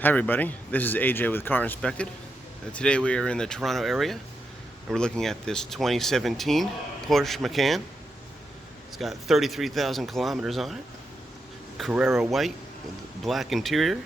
Hi everybody, this is AJ with GetInspected. Today we are in the Toronto area and we're looking at this 2017 Porsche Macan. It's got 33,000 kilometers on it. Carrera white with black interior.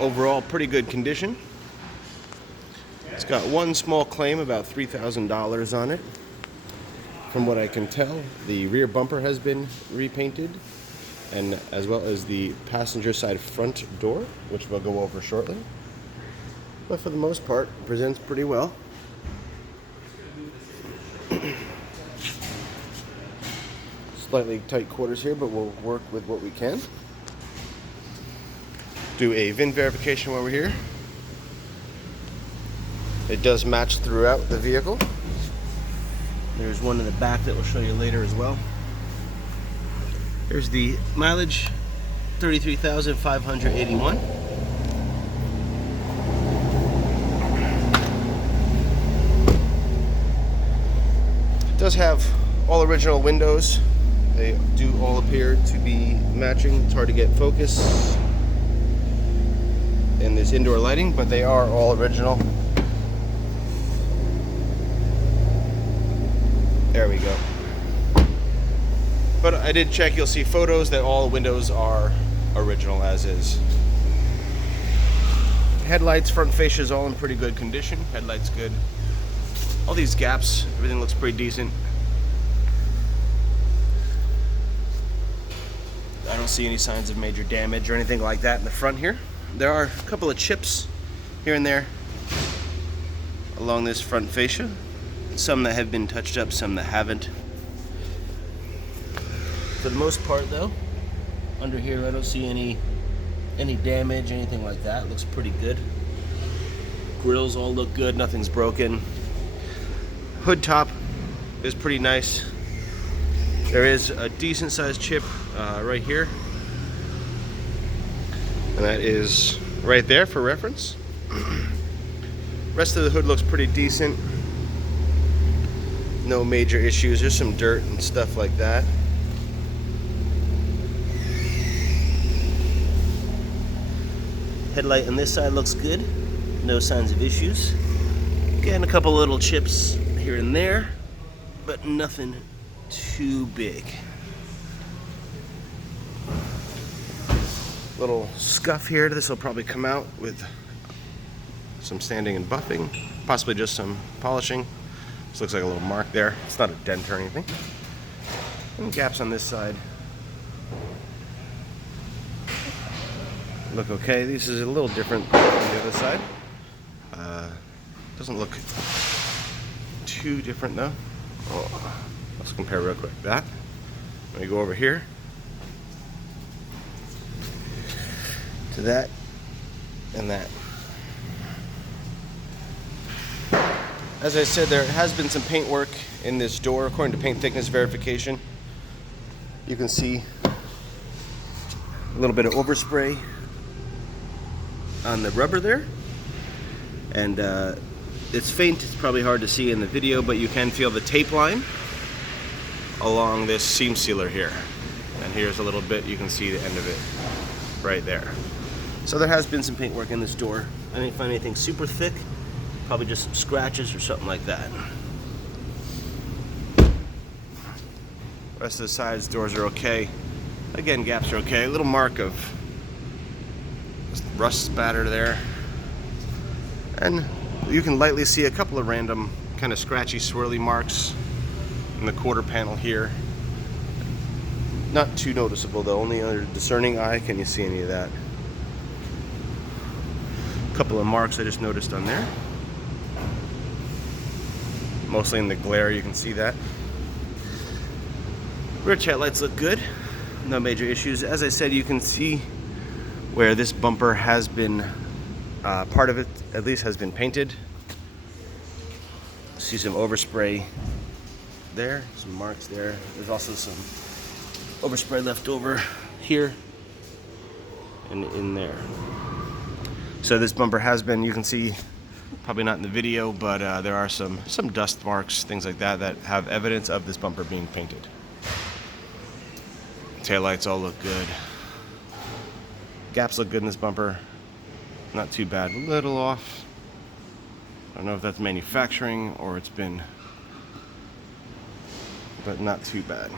Overall pretty good condition. It's got one small claim, about $3,000 on it. From what I can tell, the rear bumper has been repainted, and as well as the passenger side front door, which we'll go over shortly. But for the most part, it presents pretty well. Slightly tight quarters here, but we'll work with what we can. Do a VIN verification while we're here. It does match throughout the vehicle. There's one in the back that we'll show you later as well. Here's the mileage, 33,581. It does have all original windows. They do all appear to be matching. It's hard to get focus in this indoor lighting, but they are all original. There we go. But I did check, you'll see photos that all the windows are original as is. Headlights, front fascia is all in pretty good condition. Headlights good. All these gaps, everything looks pretty decent. I don't see any signs of major damage or anything like that in the front here. There are a couple of chips here and there along this front fascia. Some that have been touched up, some that haven't. For the most part though, under here I don't see any damage, anything like that. It looks pretty good. Grills all look good, nothing's broken. Hood top is pretty nice. There is a decent sized chip right here. And that is right there for reference. Rest of the hood looks pretty decent. No major issues. There's some dirt and stuff like that. Headlight on this side looks good. No signs of issues. Again, a couple little chips here and there, but nothing too big. Little scuff here. This will probably come out with some sanding and buffing, possibly just some polishing. This looks like a little mark there. It's not a dent or anything. And gaps on this side look okay. This is a little different than the other side. Doesn't look too different though. Oh, let's compare real quick. That. Let me go over here to that and that. As I said, there has been some paint work in this door according to paint thickness verification. You can see a little bit of overspray on the rubber there, and it's faint. It's probably hard to see in the video, but you can feel the tape line along this seam sealer here. And here's a little bit, you can see the end of it right there. So there has been some paint work in this door. I didn't find anything super thick. Probably just some scratches or something like that. Rest of the sides, doors are okay. Again, gaps are okay. A little mark of rust spatter there. And you can lightly see a couple of random kind of scratchy, swirly marks in the quarter panel here. Not too noticeable though, only under discerning eye can you see any of that. A couple of marks I just noticed on there. Mostly in the glare, you can see that. Rear tail lights look good. No major issues. As I said, you can see where this bumper has been, part of it at least has been painted. See some overspray there, some marks there. There's also some overspray left over here and in there. So this bumper has been, you can see, probably not in the video, but there are some dust marks, things like that, that have evidence of this bumper being painted. Taillights all look good. Gaps look good in this bumper. Not too bad. A little off. I don't know if that's manufacturing or it's been, but not too bad.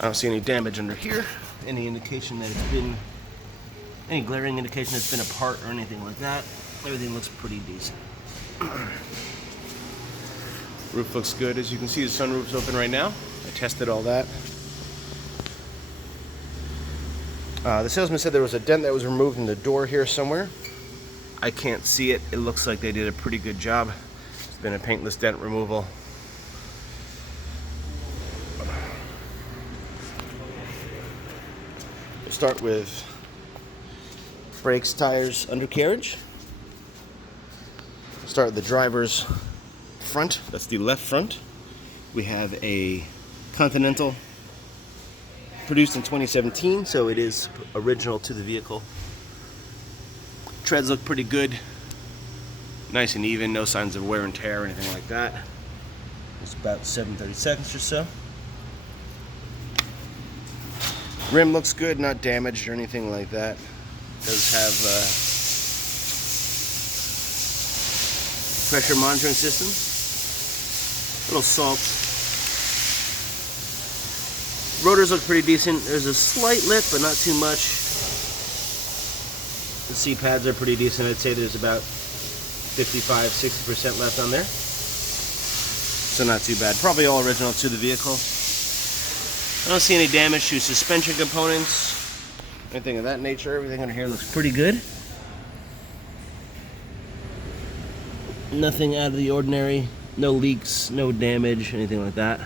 I don't see any damage under here. Any indication that it's been, any glaring indication it's been a part or anything like that. Everything looks pretty decent. Roof looks good. As you can see, the sunroof's open right now. I tested all that. The salesman said there was a dent that was removed in the door here somewhere. I can't see it. It looks like they did a pretty good job. It's been a paintless dent removal. We'll start with brakes, tires, undercarriage. Start with the driver's front. That's the left front. We have a Continental, produced in 2017, so it is original to the vehicle. Treads look pretty good, nice and even, no signs of wear and tear or anything like that. It's about 7/32 or so. Rim looks good, not damaged or anything like that. Does have pressure monitoring system. Little salt. Rotors look pretty decent. There's a slight lip, but not too much. The seat pads are pretty decent. I'd say there's about 55-60% left on there. So not too bad. Probably all original to the vehicle. I don't see any damage to suspension components, anything of that nature. Everything under here looks pretty good. Nothing out of the ordinary. No leaks, no damage, anything like that.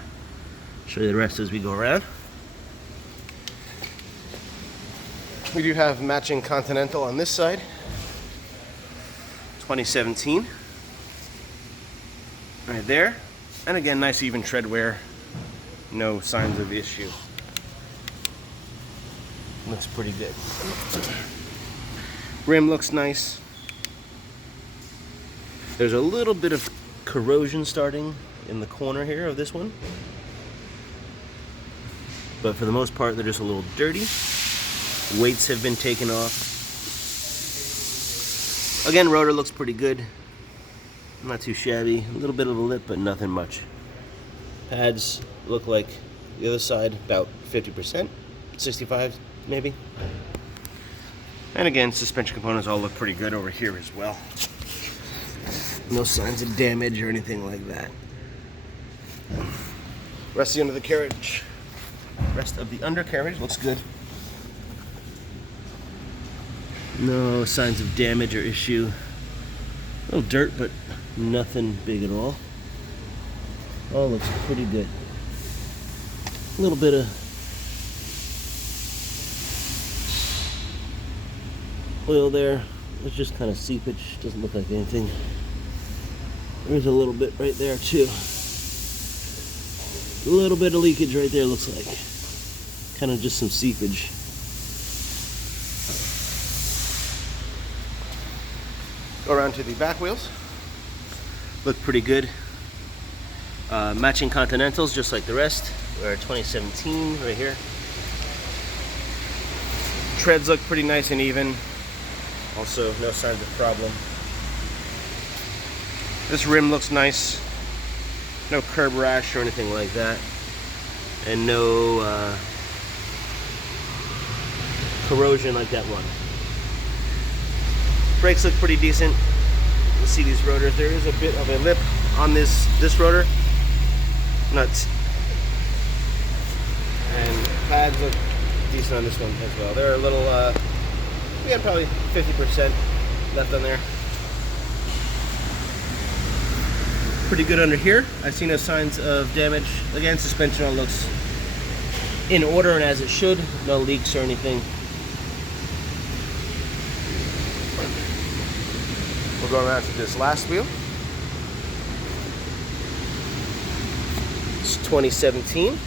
Show you the rest as we go around. We do have matching Continental on this side. 2017. Right there. And again, nice even tread wear. No signs of issue. Looks pretty good. Rim looks nice. There's a little bit of corrosion starting in the corner here of this one. But for the most part, they're just a little dirty. Weights have been taken off. Again, rotor looks pretty good. Not too shabby. A little bit of a lip, but nothing much. Pads look like the other side, about 50%, 65 maybe. And again, suspension components all look pretty good over here as well. No signs of damage or anything like that. Rest of the undercarriage looks good. No signs of damage or issue. A little dirt, but nothing big at all. All looks pretty good. A little bit of oil there. It's just kind of seepage. Doesn't look like anything. There's a little bit right there too. A little bit of leakage right there, looks like. Kind of just some seepage. Go around to the back wheels. Look pretty good. Matching Continentals, just like the rest. We're 2017 right here. Treads look pretty nice and even. Also, no signs of problem. This rim looks nice. No curb rash or anything like that. And no corrosion like that one. Brakes look pretty decent. You'll see these rotors. There is a bit of a lip on this rotor. Nuts. And pads look decent on this one as well. They're a little, we had probably 50% left on there. Pretty good under here. I see no signs of damage. Again, suspension all looks in order and as it should. No leaks or anything. We'll go around to this last wheel. It's 2017.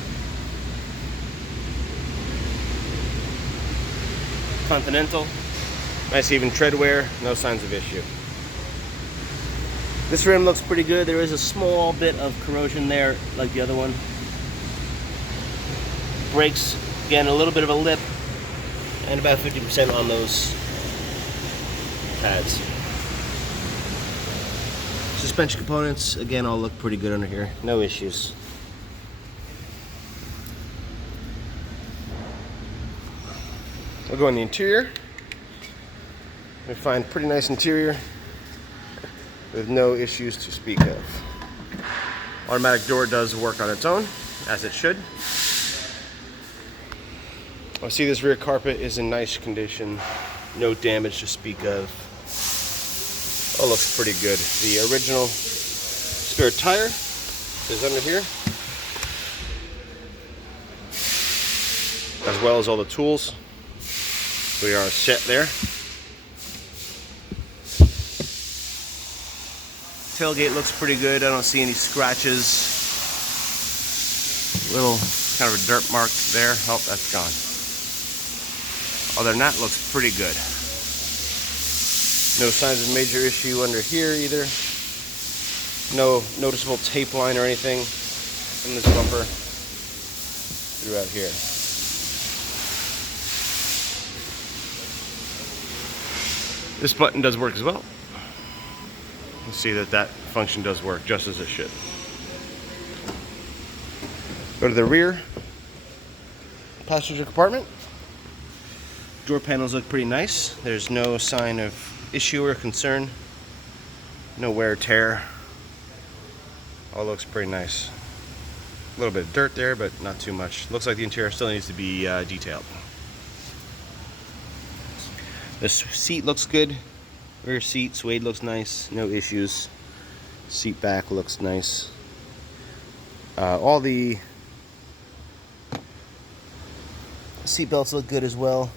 Continental. Nice even tread wear. No signs of issue. This rim looks pretty good. There is a small bit of corrosion there, like the other one. Brakes, again, a little bit of a lip. and about 50% on those pads. Suspension components, again, all look pretty good under here. No issues. We'll go in the interior. We find pretty nice interior with no issues to speak of. Automatic door does work on its own, as it should. I see this rear carpet is in nice condition. No damage to speak of. Oh, looks pretty good. The original spare tire is under here, as well as all the tools. We are set there. Tailgate looks pretty good. I don't see any scratches. Little kind of a dirt mark there. Oh, that's gone. Other than that, looks pretty good. No signs of major issue under here either. No noticeable tape line or anything in this bumper throughout here. This button does work as well. You see that that function does work just as it should. Go to the rear passenger compartment. Door panels look pretty nice. There's no sign of issue or concern. No wear or tear. All looks pretty nice. A little bit of dirt there, but not too much. Looks like the interior still needs to be detailed. The seat looks good. Rear seat, suede looks nice. No issues. Seat back looks nice. All the seat belts look good as well.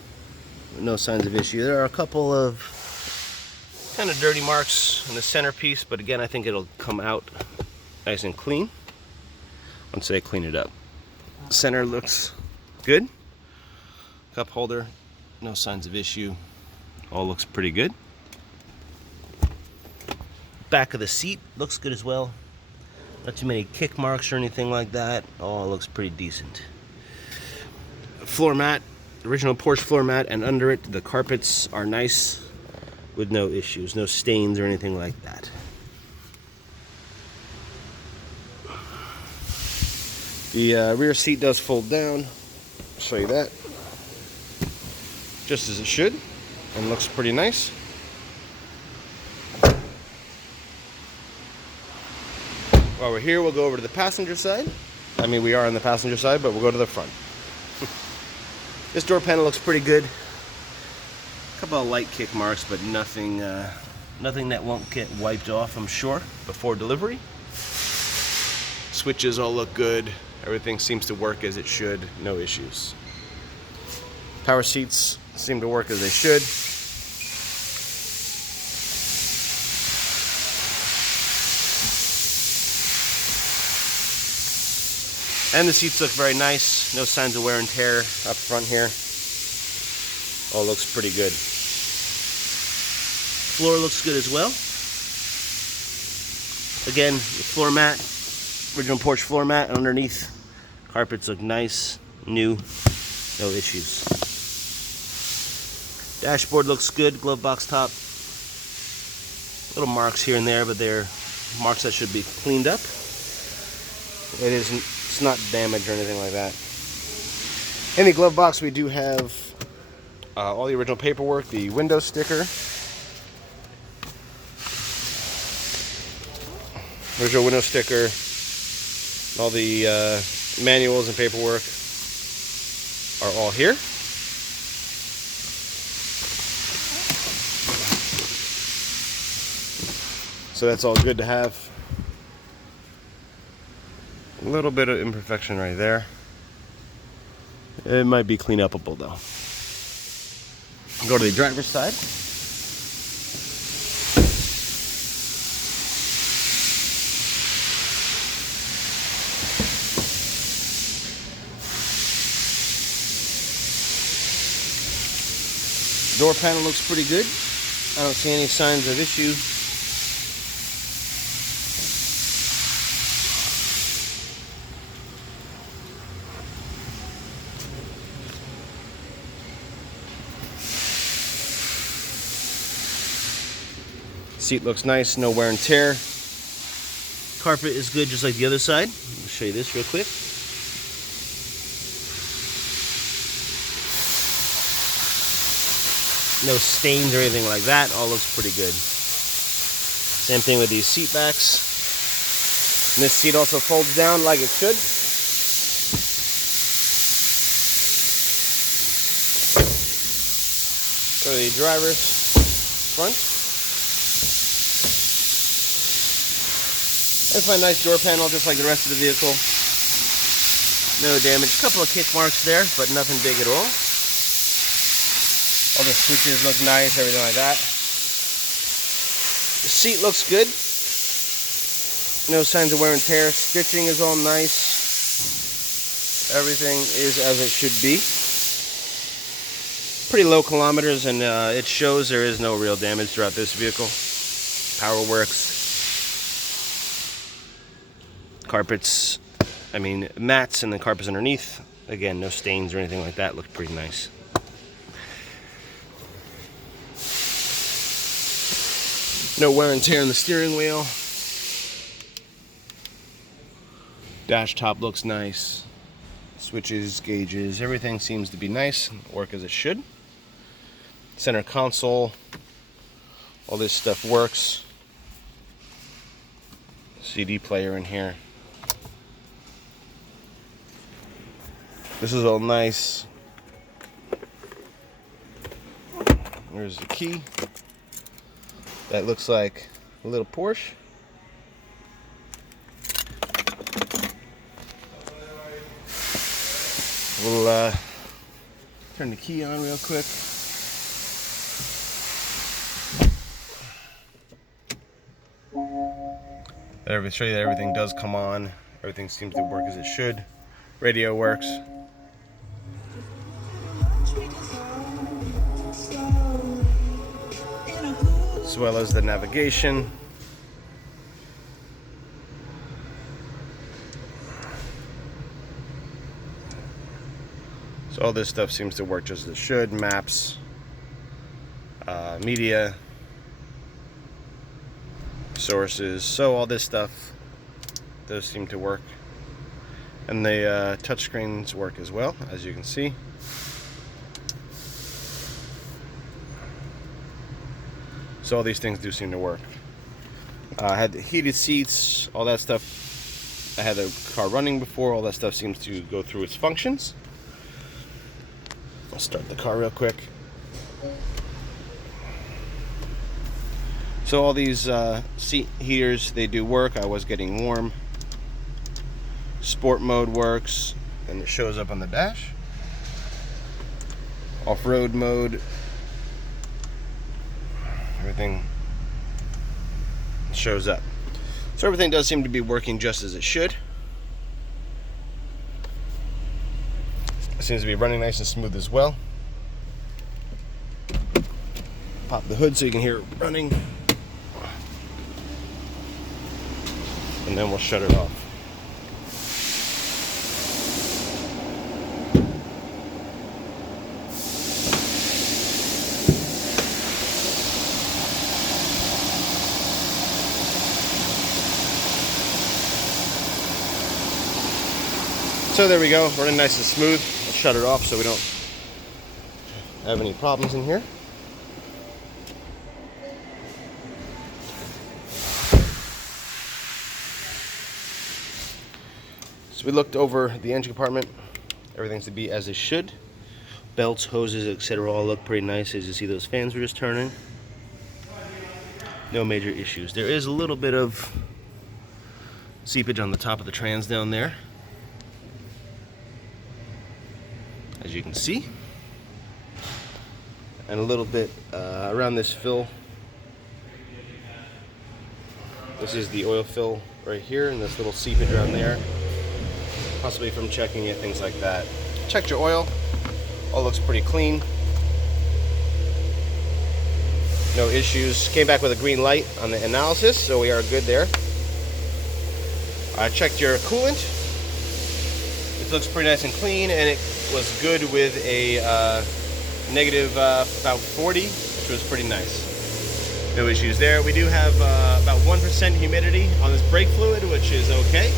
No signs of issue. There are a couple of kind of dirty marks in the centerpiece, but again, I think it'll come out nice and clean once they clean it up. Center looks good. Cup holder, no signs of issue. All looks pretty good. Back of the seat looks good as well. Not too many kick marks or anything like that. All looks pretty decent. Floor mat, original Porsche floor mat, and under it the carpets are nice with no issues, no stains or anything like that. The rear seat does fold down. I'll show you that. Just as it should, and looks pretty nice. While we're here, we'll go over to the passenger side. I mean, we are on the passenger side, but we'll go to the front. This door panel looks pretty good. A couple of light kick marks, but nothing that won't get wiped off, I'm sure, before delivery. Switches all look good. Everything seems to work as it should. No issues. Power seats seem to work as they should. And the seats look very nice. No signs of wear and tear up front here. All looks pretty good. Floor looks good as well. Again, the floor mat, original Porsche floor mat underneath. Carpets look nice, new, no issues. Dashboard looks good, glove box top. Little marks here and there, but they're marks that should be cleaned up. It's not damaged or anything like that. In the glove box, we do have all the original paperwork, the window sticker, original window sticker, all the manuals and paperwork are all here. So that's all good to have. A little bit of imperfection right there. It might be clean upable though. Go to the driver's side. Door panel looks pretty good. I don't see any signs of issue. Seat looks nice, no wear and tear. Carpet is good, just like the other side. I'll show you this real quick. No stains or anything like that. All looks pretty good. Same thing with these seat backs. And this seat also folds down like it should. Go to the driver's front. It's a nice door panel, just like the rest of the vehicle. No damage. A couple of kick marks there, but nothing big at all. All the switches look nice, everything like that. The seat looks good. No signs of wear and tear. Stitching is all nice. Everything is as it should be. Pretty low kilometers, and it shows there is no real damage throughout this vehicle. Power works. Carpets, mats and the carpets underneath. Again, no stains or anything like that. Look pretty nice. No wear and tear in the steering wheel. Dash top looks nice. Switches, gauges, everything seems to be nice. Work as it should. Center console. All this stuff works. CD player in here. This is all nice. There's the key. That looks like a little Porsche. We'll turn the key on real quick. There, show you that everything does come on. Everything seems to work as it should. Radio works. As well as the navigation. So all this stuff seems to work just as it should. Maps, media, sources. So all this stuff does seem to work. And the touchscreens work as well, as you can see. So all these things do seem to work. I had the heated seats, all that stuff. I had the car running before. All that stuff seems to go through its functions. I'll start the car real quick. So all these seat heaters, they do work. I was getting warm. Sport mode works, and it shows up on the dash. Off-road mode. Everything shows up. So everything does seem to be working just as it should. It seems to be running nice and smooth as well. Pop the hood so you can hear it running. And then we'll shut it off. So there we go, running nice and smooth. I'll shut it off so we don't have any problems in here. So we looked over the engine compartment. Everything's to be as it should. Belts, hoses, etc. all look pretty nice. As you see, those fans were just turning. No major issues. There is a little bit of seepage on the top of the trans down there, as you can see, and a little bit around this fill. This is the oil fill right here, and this little seepage around there, possibly from checking it, things like that. Checked your oil, all looks pretty clean. No issues. Came back with a green light on the analysis, so we are good there. I checked your coolant. It looks pretty nice and clean, and it was good with a negative about 40, which was pretty nice. No issues there. We do have about 1% humidity on this brake fluid, which is okay.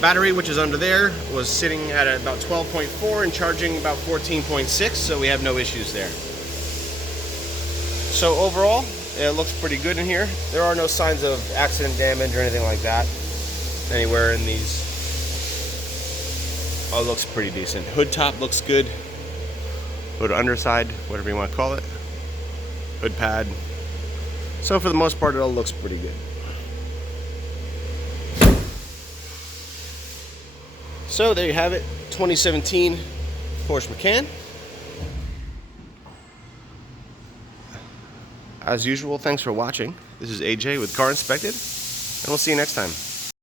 Battery, which is under there, was sitting at about 12.4 and charging about 14.6, so we have no issues there. So overall, it looks pretty good in here. There are no signs of accident damage or anything like that anywhere in these. Oh, it looks pretty decent. Hood top looks good. Hood underside, whatever you want to call it. Hood pad. So for the most part, it all looks pretty good. So there you have it, 2017 Porsche Macan. As usual, thanks for watching. This is AJ with Car Inspected, and we'll see you next time.